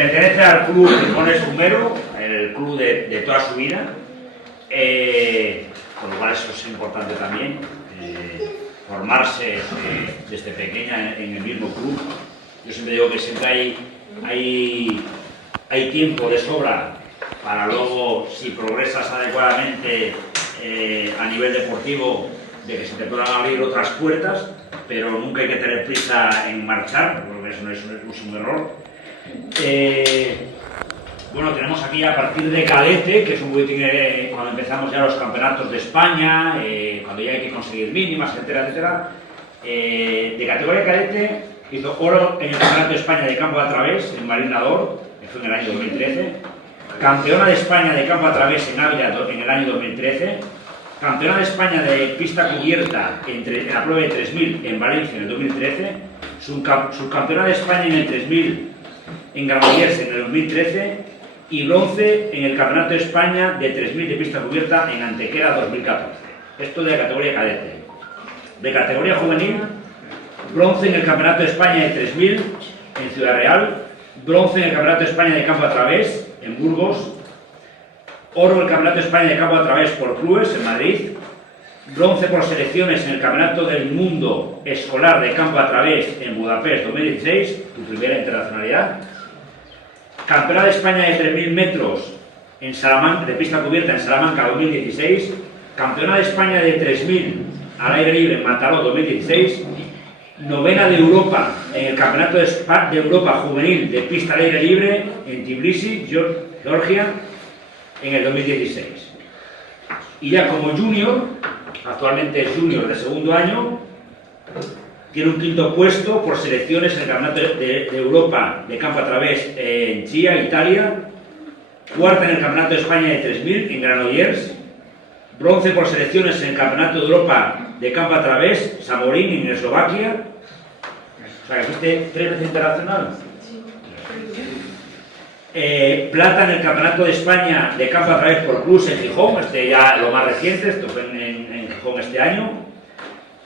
pertenece al club Limón Esfumero, el club de toda su vida, con lo cual eso es importante también, formarse desde pequeña en el mismo club. Yo siempre digo que siempre hay tiempo de sobra para luego, si progresas adecuadamente a nivel deportivo, de que se te puedan abrir otras puertas, pero nunca hay que tener prisa en marchar, porque eso no es un error. Bueno, tenemos aquí a partir de cadete, que es un boletín cuando empezamos ya los campeonatos de España, cuando ya hay que conseguir mínimas, etcétera, etcétera. De categoría cadete hizo oro en el Campeonato de España de campo a través en Marinador, que fue en el año 2013. Campeona de España de campo a través en Ávila en el año 2013. Campeona de España de pista cubierta en la prueba de 3000 en Valencia en el 2013. Subcampeona de España en el 3000 en Granollers en el 2013. Y bronce en el Campeonato de España de 3000 de pista cubierta en Antequera 2014. Esto de la categoría cadete. De categoría juvenil, bronce en el Campeonato de España de 3000 en Ciudad Real, bronce en el Campeonato de España de campo a través en Burgos, oro en el Campeonato de España de campo a través por clubes en Madrid, bronce por selecciones en el Campeonato del Mundo Escolar de campo a través en Budapest 2016, tu primera internacionalidad. Campeona de España de 3000 metros en Salamanca, de pista cubierta en Salamanca 2016. Campeona de España de 3000 al aire libre en Mataró 2016. Novena de Europa en el Campeonato de Europa Juvenil de pista al aire libre en Tbilisi, Georgia, en el 2016. Y ya como junior, actualmente es junior de segundo año, tiene un quinto puesto por selecciones en el Campeonato de Europa de campo a través en Chia, Italia. Cuarta en el Campeonato de España de 3000 en Granollers. Bronce por selecciones en el Campeonato de Europa de campo a través, Samorín, en Eslovaquia. O sea, que fuiste 3 veces internacional. Plata en el Campeonato de España de campo a través por clubes en Gijón, ya lo más reciente, esto fue en Gijón este año.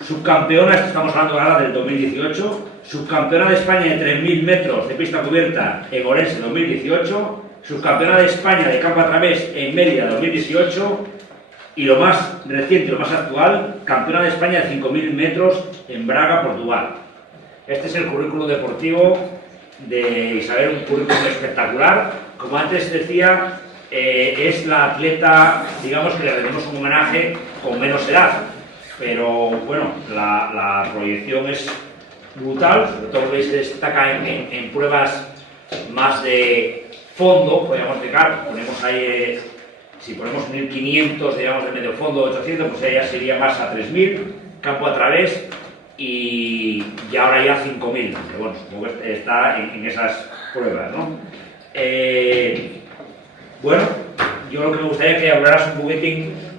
Subcampeona, estamos hablando ahora del 2018, subcampeona de España de 3000 metros de pista cubierta en Orense 2018, subcampeona de España de campo a través en Mérida 2018 y lo más reciente, lo más actual, campeona de España de 5000 metros en Braga, Portugal. Este es el currículo deportivo de Isabel, un currículo espectacular. Como antes decía, es la atleta, digamos, que le rendimos un homenaje con menos edad. Pero bueno, la proyección es brutal, sobre todo veis que destaca en pruebas más de fondo, podríamos explicar, ponemos ahí, si ponemos 1500, digamos, de medio fondo, 800, pues ya sería más a 3000, campo a través, y ahora ya 5000, que bueno, supongo que está en esas pruebas, ¿no? Bueno, yo lo que me gustaría es que hablaras un poquitín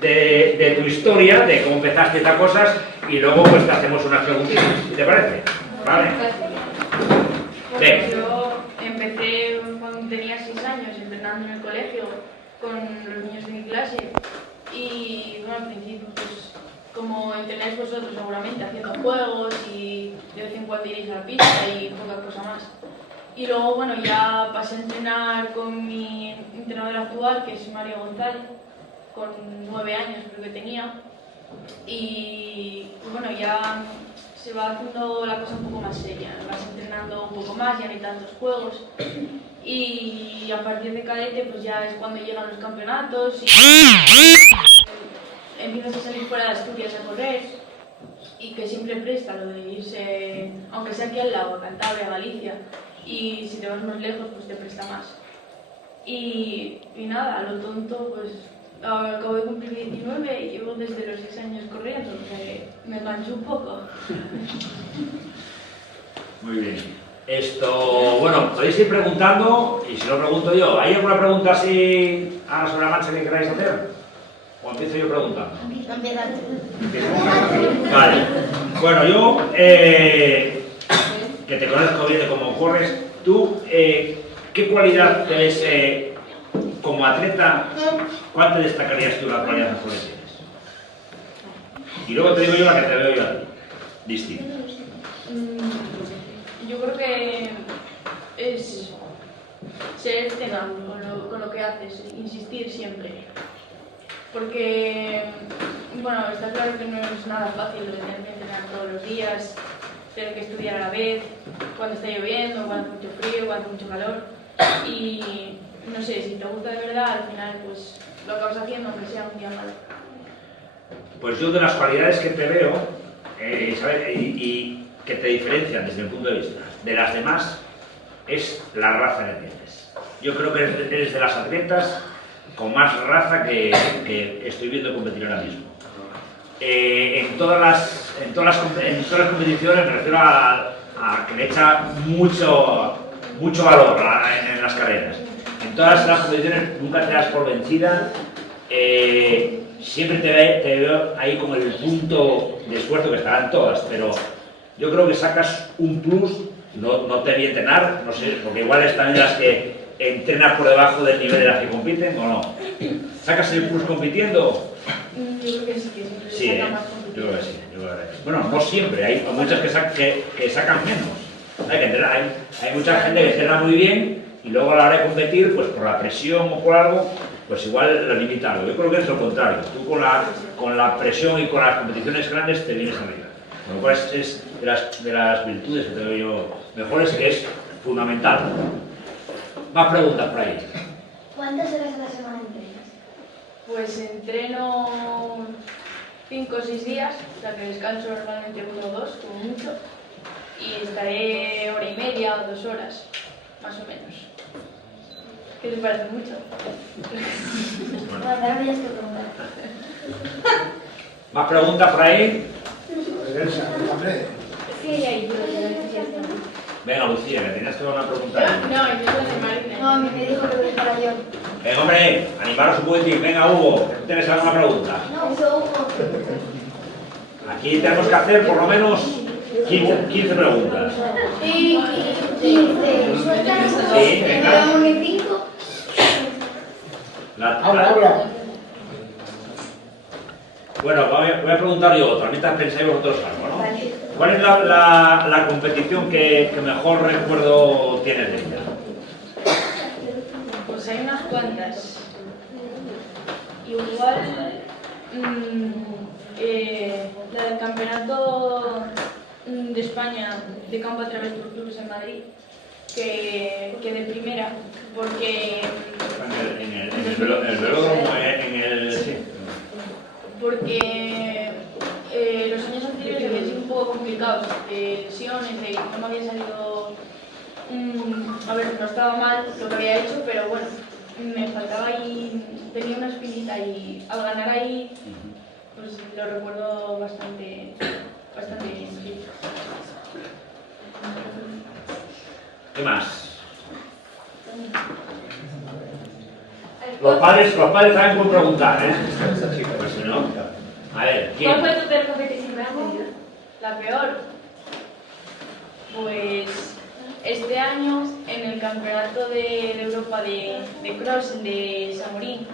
de tu historia, de cómo empezaste estas cosas, y luego pues te hacemos unas preguntitas, ¿si te parece? ¿Vale? Bueno, yo empecé cuando tenía 6 años, entrenando en el colegio con los niños de mi clase, y bueno, al principio pues como entrenáis vosotros seguramente, haciendo juegos y de vez en cuando iréis a la pista y poca cosa más. Y luego bueno, ya pasé a entrenar con mi entrenador actual, que es Mario González, con 9 años creo que tenía, y bueno, ya se va haciendo la cosa un poco más seria, vas entrenando un poco más, ya no hay tantos juegos, y a partir de cadete pues ya es cuando llegan los campeonatos y empiezas a salir fuera de Asturias a correr, y que siempre presta lo de irse, aunque sea aquí al lado, a Cantabria, a Galicia, y si te vas más lejos pues te presta más. Y nada, a lo tonto pues acabo de cumplir 19 y llevo desde los 6 años corriendo, que me engancho un poco. Muy bien. Esto, bueno, podéis ir preguntando, y si no pregunto yo, ¿hay alguna pregunta así ahora sobre la marcha que queráis hacer? ¿O empiezo yo preguntando? Vale. Bueno, yo, que te conozco bien de cómo corres, tú, ¿qué cualidad tienes como atleta? ¿Cuál te destacarías tú en la cualidad que tienes? Y luego te digo yo la que te veo yo a ti, distinta. Yo creo que es ser tenaz con lo que haces, insistir siempre. Porque, bueno, está claro que no es nada fácil lo de tener que entrenar todos los días, tener que estudiar a la vez, cuando está lloviendo, cuando hace mucho frío, cuando hace mucho calor. Y no sé, si te gusta de verdad, al final pues lo acabas haciendo aunque sea un día malo. Pues yo de las cualidades que te veo, ¿sabes? Y que te diferencian desde mi punto de vista de las demás, es la raza que tienes. Yo creo que eres de las atletas con más raza que estoy viendo competir ahora mismo. En todas las competiciones me refiero a que le echa mucho valor en las carreras. En todas las competiciones nunca te das por vencida. Siempre te veo ahí como el punto de esfuerzo, que estarán todas, pero yo creo que sacas un plus. No te voy a entrenar, no sé, porque igual están las que entrenan por debajo del nivel de las que compiten, o no. ¿Sacas el plus compitiendo? Yo creo que sí, que siempre Sí, saca más yo creo que sí. Bueno, no siempre, hay muchas que sacan menos. Hay que entrenar, hay mucha gente que entrena muy bien y luego a la hora de competir, pues por la presión o por algo, pues igual lo limita algo. Yo creo que es lo contrario. Tú con la presión y con las competiciones grandes te vienes arriba. Con lo cual es de las virtudes que te veo yo mejores, que es fundamental. Más preguntas por ahí. ¿Cuántas horas a la semana entrenas? Pues entreno 5 o 6 días, o sea que descanso normalmente 1 o 2, como mucho, y estaré hora y media o 2 horas, más o menos. ¿Qué te parece mucho? Bueno, ahora me tienes que preguntar. ¿Más preguntas por ahí? Sí, ahí. Venga, Lucía, que tenías que dar una pregunta. No, yo soy de Marina. No, a mí me dijo que lo dijera yo. Venga, hombre, animaros un poquitín. Venga, Hugo, ¿tienes alguna pregunta? No, yo Hugo. Aquí tenemos que hacer por lo menos 15 preguntas. Sí, 15. Suéltanos. Sí, venga. Me damos un 5. Habla. Bueno, voy a preguntar yo otra, mientras pensáis vosotros algo, ¿no? Vale. ¿Cuál es la competición que mejor recuerdo tienes de ella? Pues hay unas cuantas. Igual la del campeonato de España de campo a través de los clubes en Madrid, que de primera, porque En el velódromo, sí. porque los años anteriores habían sido un poco complicados, de lesiones, no me había salido... a ver, no estaba mal lo que había hecho, pero bueno, me faltaba ahí, tenía una espinita y al ganar ahí, pues lo recuerdo bastante bien. Sí. ¿Qué más? Los padres saben cómo preguntar, ¿eh? Pues si no, a ver, ¿quién? ¿Cuál fue tu peor competición que has tenido? La peor, pues este año en el campeonato de Europa de cross de Samorín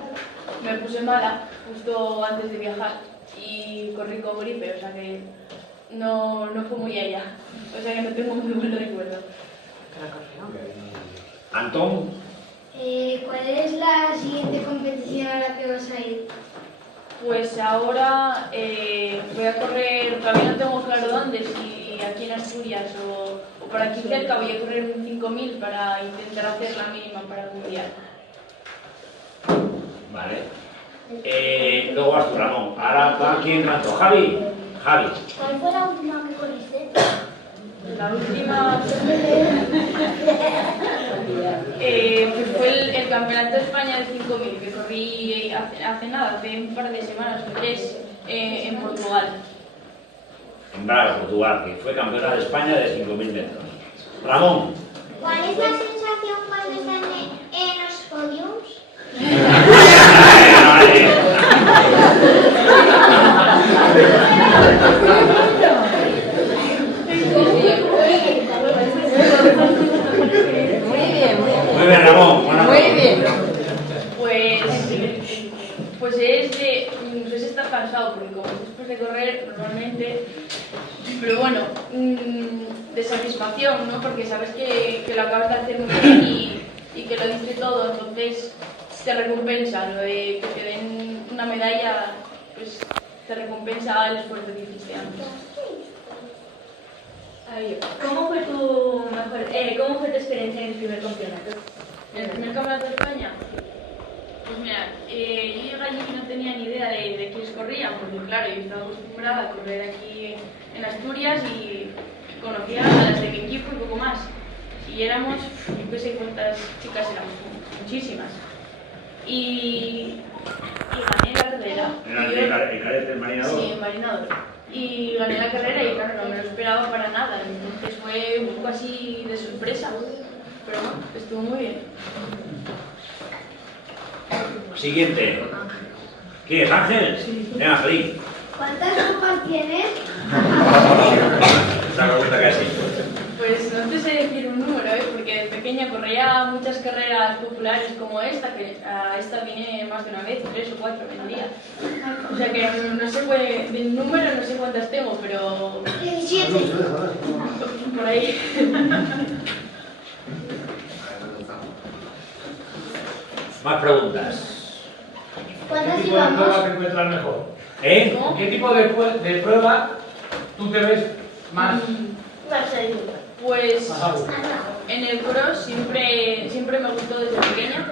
me puse mala justo antes de viajar y corrí con gripe, o sea que no fue muy allá, o sea que no tengo muy buen recuerdo. Antón, ¿Cuál es la siguiente competición a la que vas a ir? Pues ahora voy a correr, todavía no tengo claro dónde, si aquí en Asturias o por aquí cerca, voy a correr un 5000 para intentar hacer la mínima para el mundial. vale. Luego vas tú, Ramón. Ahora va quién más. Javi. ¿Cuál fue la última que corriste? La última pues fue el campeonato de España de 5000 que corrí hace nada, hace un par de semanas o 3 en Portugal. En Braga, Portugal, que fue campeona de España de 5000 metros. Ramón. ¿Cuál es la sensación cuando están en los podiums? Muy bien, Ramón. Muy bien. Pues es estar cansado, porque como después de correr, normalmente Pero bueno, de satisfacción, ¿no? Porque sabes que lo acabas de hacer muy bien y que lo diste todo, entonces te recompensa. Lo de que te den una medalla, pues te recompensa el esfuerzo que hiciste antes. ¿Cómo fue cómo fue tu experiencia en el primer campeonato? ¿En el primer campeonato de España? Pues mira, yo llegué allí y no tenía ni idea de quiénes corrían, porque claro, yo estaba acostumbrada a correr aquí en Asturias y conocía a las de mi equipo y poco más. Y éramos, yo qué sé cuántas chicas éramos, muchísimas. Y gané la carrera. ¿Era el cadete, el marinador? Sí, el marinador. Y gané la carrera y claro, no me lo esperaba para nada. Entonces fue un poco así de sorpresa. Pero bueno, estuvo muy bien. Siguiente. ¿Quién es Ángel? Sí. Venga, Feliz. ¿Cuántas copas tienes? Esa pregunta que así. Pues no te sé decir un número, porque de pequeña corría muchas carreras populares como esta, que a esta vine más de una vez, 3 o 4 vendía. O sea que no sé, del número no sé cuántas tengo, pero 17. por ahí. Más preguntas. ¿Cuántas ¿Qué tipo de prueba llevamos? te encuentras mejor? ¿Eh? ¿Cómo? ¿Qué tipo de prueba tú te ves más Pues a gusto? en el cross siempre me gustó desde pequeña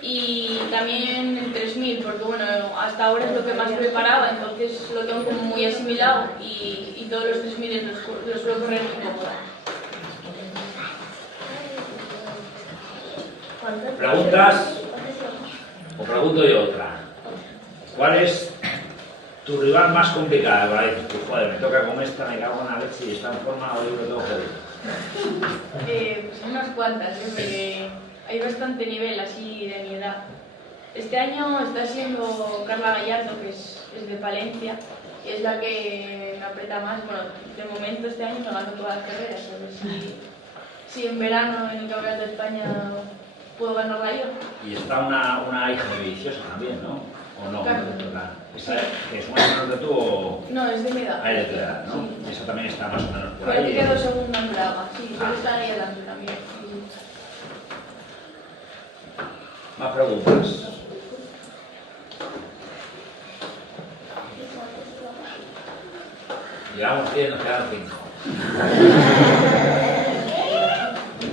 y también el 3000, porque bueno, hasta ahora es lo que más preparaba, entonces lo tengo como muy asimilado y todos los 3000 los suelo correr muy cómoda. ¿Preguntas? O pregunto yo otra. ¿Cuál es tu rival más complicada? Para decir, pues, joder, me toca con esta, me cago en la leche y está en forma o yo lo tengo jodido. Pues unas cuantas, porque hay bastante nivel así de mi edad. Este año está siendo Carla Gallardo, que es de Palencia, y es la que me aprieta más. Bueno, de momento este año me gano todas las carreras, a ver si en verano en el Campeonato de España puedo ganarla yo. Y está una hija de Viciosa también, ¿no? ¿O no? Claro. No te toca. ¿Esa es más o menos de tu o...? No, es de mi edad. Ah, es de tu edad, ¿no? Sí. Esa también está más o menos por Creo que ahí. quedó segunda en Braga, sí, suele estar ahí adelante también. Más preguntas. Llevamos 10, nos quedan 5.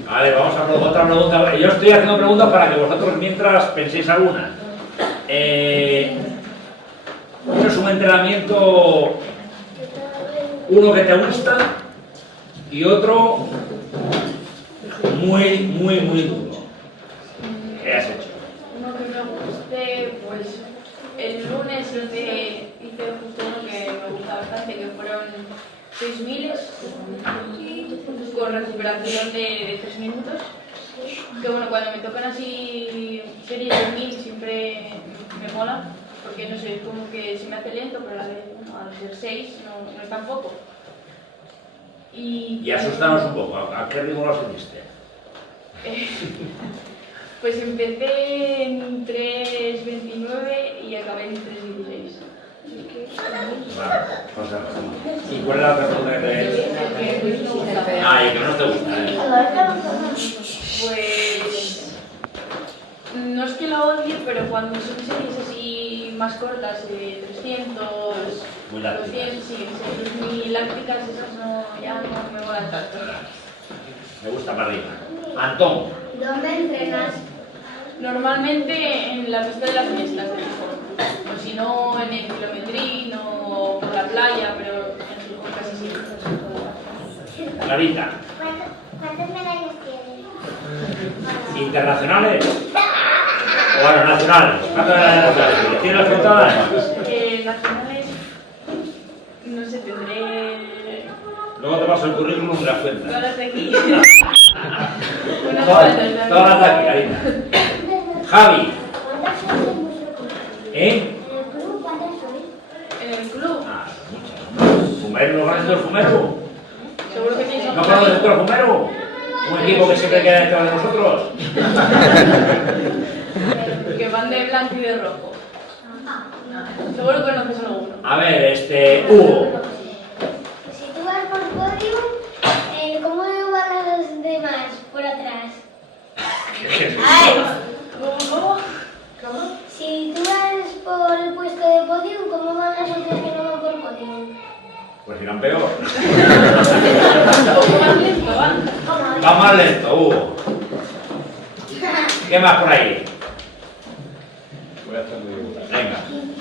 Vale, vamos a otra pregunta. Yo estoy haciendo preguntas para que vosotros mientras penséis alguna. Un resumen de entrenamiento, uno que te gusta y otro muy duro. ¿Qué has hecho? Uno que me guste, pues el lunes hice justo uno que me gusta bastante, que fueron 6000 con recuperación de 3 minutos. Que bueno, cuando me tocan así series de 1000 siempre me mola, porque no sé, es como que se me hace lento, pero a la vez, bueno, al ser 6 no es tan poco. Y asustanos un poco, ¿a qué ritmo los hiciste? Pues empecé en 3.29 y acabé en 3.16. Vale, vamos a ver. ¿Y cuál es la otra pregunta que te... Ah, y que no te gusta, Pues no es que lo odie, pero cuando son series así más cortas, 300, Muy lácticas. 200, sí, series muy lácticas, esas ya no me molan tanto. Me gusta para arriba. Antón, ¿Dónde entrenas? Normalmente en la pista de las fiestas de Gijón, o si no en el kilometrín o por la playa, pero en Gijón casi siempre. Clarita, ¿Cuántas medallas tienes? ¿internacionales? O bueno, nacionales. ¿Cuántas nacionales? ¿Tienes las contadas? Nacionales, no sé, tendré Luego te paso el currículum de las cuentas. todas de aquí. Unas cuantas, Todas las de aquí, Clarita. Javi, ¿Cuántas sois en vuestro club? ¿eh? ¿En el club cuántas sois? En el club, Ah, son muchas. ¿Fumero? ¿No conoces el Fumero? seguro que tenéis ¿No conoces el Fumero? Un equipo que siempre queda detrás de nosotros. que van de blanco y de rojo. Seguro que conoces alguno. A ver, Hugo. Pues irán peor. Un poco más lento, va. Va más lento, Hugo. ¿Qué más por ahí? Voy a hacer muy buena. Venga.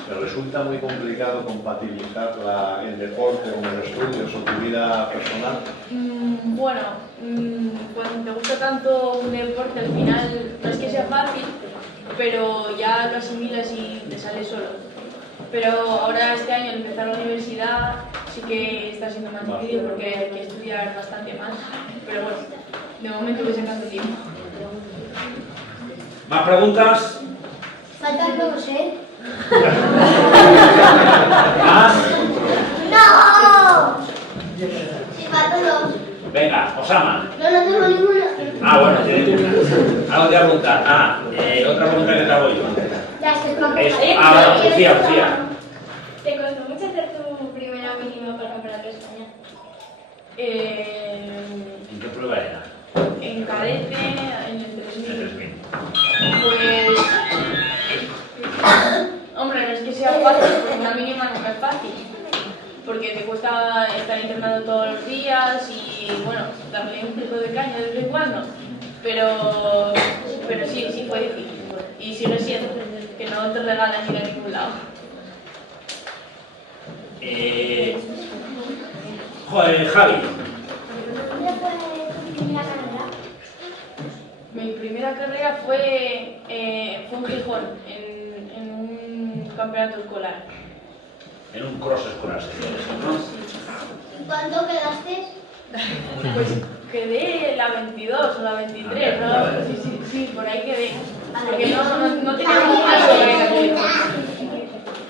¿Te resulta muy complicado compatibilizar el deporte con los estudios o tu vida personal? Bueno, cuando te gusta tanto un deporte, al final no es que sea fácil, pero ya lo asimilas y te sale solo. Pero ahora este año al empezar la universidad sí que está siendo más difícil porque hay que estudiar bastante más. Pero bueno, de momento voy sacando tiempo. ¿Más preguntas? Faltan dos, ¿eh? ¿Más? ¡No! Sí, faltan dos. Venga, Osama. No, no tengo ninguna. Ah, bueno, tiene una. Algo te voy a preguntar. Otra pregunta que te hago yo. Ya se está Bueno, Lucía. ¿Te costó mucho hacer tu primera mínima para el Campeonato de España? ¿En qué prueba era? En cadete, en el 3000. El 3000. Pues, hombre, no es que sea fácil, porque una mínima nunca es fácil, porque te cuesta estar internado todos los días y, bueno, darle un poco de caña de vez en cuando, pero sí, fue difícil, y sigue siendo, que no te regalan ir a ningún lado. Joder, Javi. ¿Dónde fue tu primera carrera? Mi primera carrera fue en Gijón, en un campeonato escolar. En un cross escolar, se dice eso, ¿no? ¿Y cuánto quedaste? Pues quedé la 22 o la 23, ¿no? Sí, por ahí quedé. Porque no teníamos paso para ir aquí.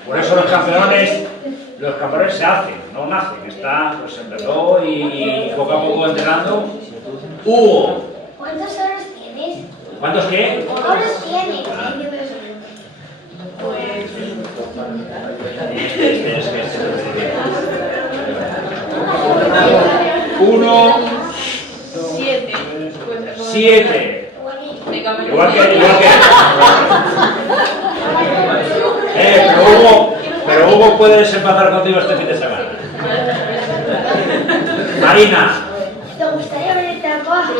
Por eso los campeones se hacen, no nacen. Pues empezó y poco a poco entrenando. Hugo. ¿Cuántos oros tienes? ¿Cuántos qué? ¿Oros tienes? Pues Uno, 7. 7. Venga, Igual que. Pero Hugo puede desempatar contigo este fin de semana. Marina. ¿Te gustaría venirte a Coa?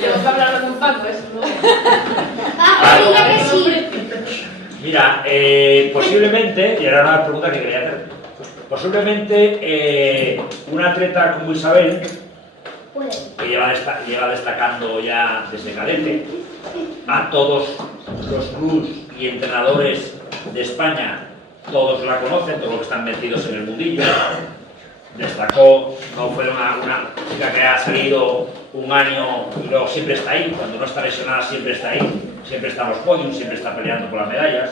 Tengo que hablarlo con Paco, eso luego. Dile que sí. Mira, posiblemente, y era una pregunta que quería hacer, posiblemente un atleta como Isabel, que lleva destacando ya desde cadete, a todos los clubs y entrenadores de España, todos la conocen, todos los que están metidos en el mundillo. Destacó, no fue una chica que ha salido un año y luego siempre está ahí, cuando no está lesionada siempre está ahí, siempre está en los podiums, siempre está peleando por las medallas.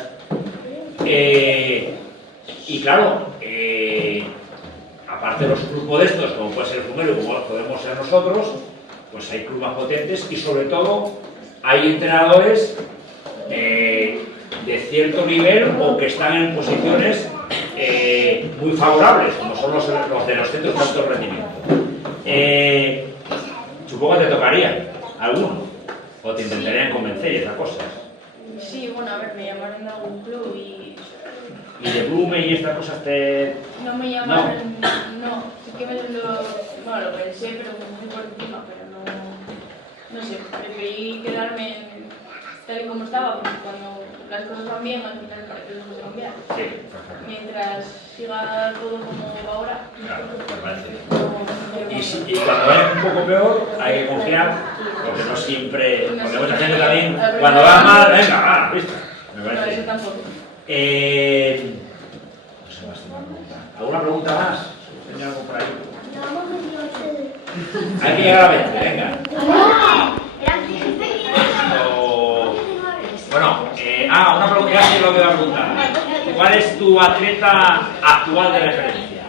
Y claro, aparte de los clubes modestos, como puede ser el Fumero, como podemos ser nosotros, pues hay clubes más potentes y sobre todo hay entrenadores de cierto nivel o que están en posiciones muy favorables, como son los de los centros de alto rendimiento. Supongo que te tocaría alguno, o te intentarían convencer y esas cosas. Sí, bueno, a ver, me llamaron de algún club y de Blume y estas cosas te... no me llamaron, no, sí que lo pensé, pero muy por encima, pero no sé, preferí quedarme tal y como estaba, porque cuando las cosas van bien, al final parece que las cosas van bien. Sí, Mientras siga todo como va ahora, claro, me parece bien. no, Y cuando vaya un poco peor, hay que confiar, porque no siempre, porque mucha gente también, cuando va mal, venga, ¿viste? Me no, parece eso bien. tampoco. No sé más, ¿alguna pregunta más? ¿Tenía algo por ahí? Hay que llegar a 20, venga. Bueno, una pregunta, ya sé lo que voy a preguntar. ¿Cuál es tu atleta actual de referencia?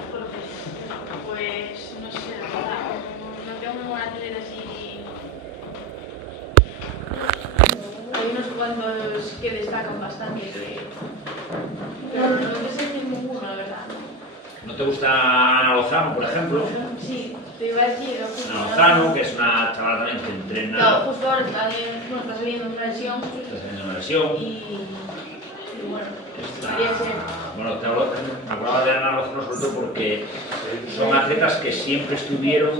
Pues no sé, la verdad, no tengo una atleta así. Hay unos cuantos que destacan bastante, pero no te sé ninguno, la verdad. ¿No te gusta Ana Lozano, por ejemplo? Sí, te iba a decir, justo. Ana Lozano, que es una chavala también que entrena. No, justo ahora está saliendo una lesión Está teniendo una lesión. y y bueno, podría ser. Bueno, me acordaba de Ana Lozano sobre todo porque son atletas que siempre estuvieron,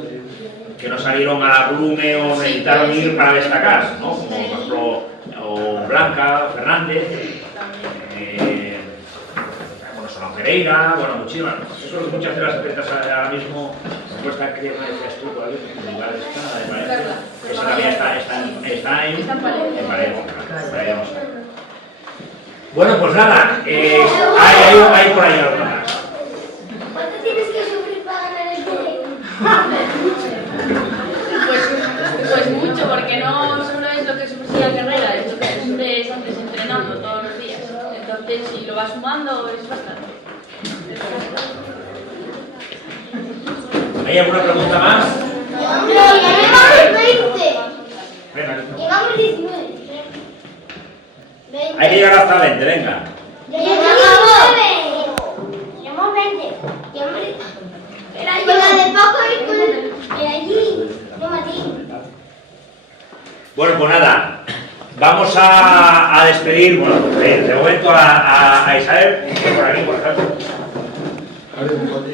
que no salieron a la Brume o necesitaron ir para destacar, ¿no? Como por ejemplo o Blanca Fernández, bueno, Solán Pereira, bueno, muchísimas. Eso es muchas de las atletas ahora mismo, como esta que me decías tú, todavía en lugar de esta, de Valencia, esa también está en Valencia. Bueno, pues nada, hay por ahí algo más. ¿Cuánto tienes que sufrir para ganar el dinero? Pues mucho, porque no solo es lo que sufres en la carrera, es lo que sufres antes entrenando todos los días. Entonces, si lo vas sumando, es bastante. ¿Hay alguna pregunta más? No, ya llevamos 20. Venga. Llevamos 19. Hay que llegar hasta 20, venga. Llevamos 20. Con la de Paco y con el de allí, de Martín. Bueno, pues nada, vamos a despedir, bueno, de momento a Isabel, que por aquí, por ejemplo.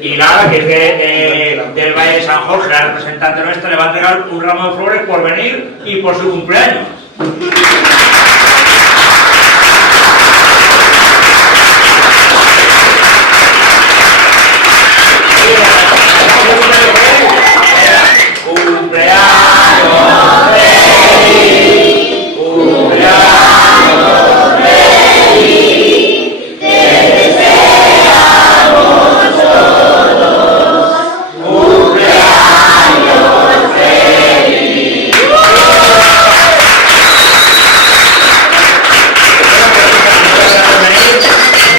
Y nada, que es que del Valle de San Jorge, la representante nuestra, le va a entregar un ramo de flores por venir y por su cumpleaños.